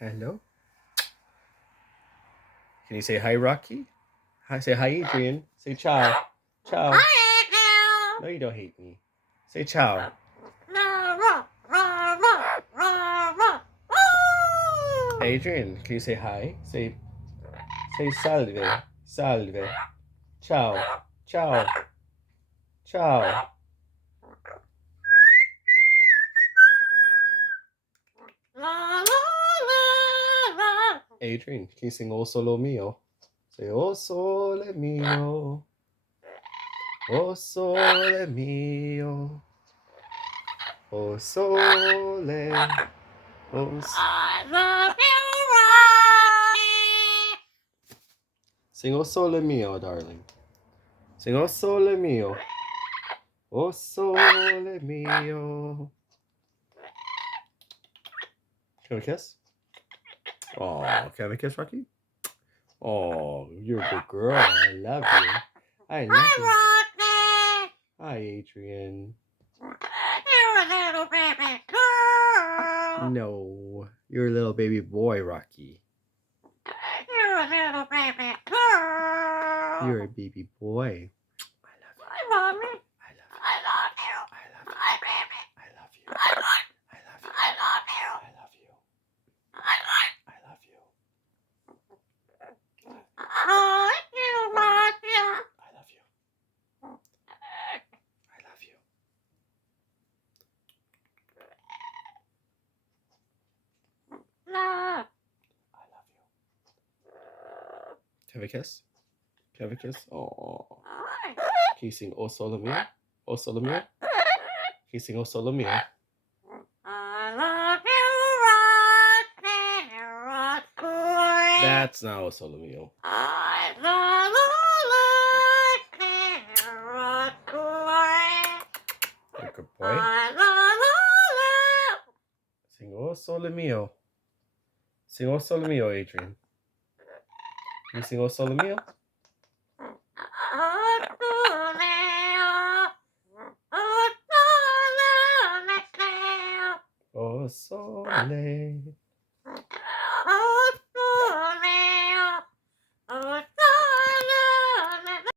Hello. Can you say hi, Rocky? Hi, say hi, Adrian. Say ciao. Ciao. No, you don't hate me. Say ciao. Adrian, can you say hi? Say salve. Salve. Ciao. Ciao. Ciao. Adrian, can you sing O Solo Mio? Say O Sole Mio. O Sole Mio. O Sole. I love you, Sing O Sole Mio, darling. Sing O Sole Mio. O Sole Mio. Can I have a kiss? Oh, can I have a kiss, Rocky? Oh, you're a good girl. I love you. I love you. Hi, Adrian. You're a little baby girl. No, you're a little baby boy, Rocky. You're a little baby girl. You're a baby boy. I love you. Hi, Mommy. I love you. I love you. I love you. Hi, baby. I love you. I love you. I love you. I love you. I love you. I love you. I love you, Mommy. I love you. I love you. I love you. Can I have a kiss? Can I have a kiss? Oh. Can you sing O Sole Mio? O Sole Mio? Can you sing O Sole Mio? I love you, Rocky. That's not O Sole Mio. I love you, good boy. Sing O Sole Mio. Sing O Sole Mio, Adrian. Can you sing O Sole Mio? O Sole.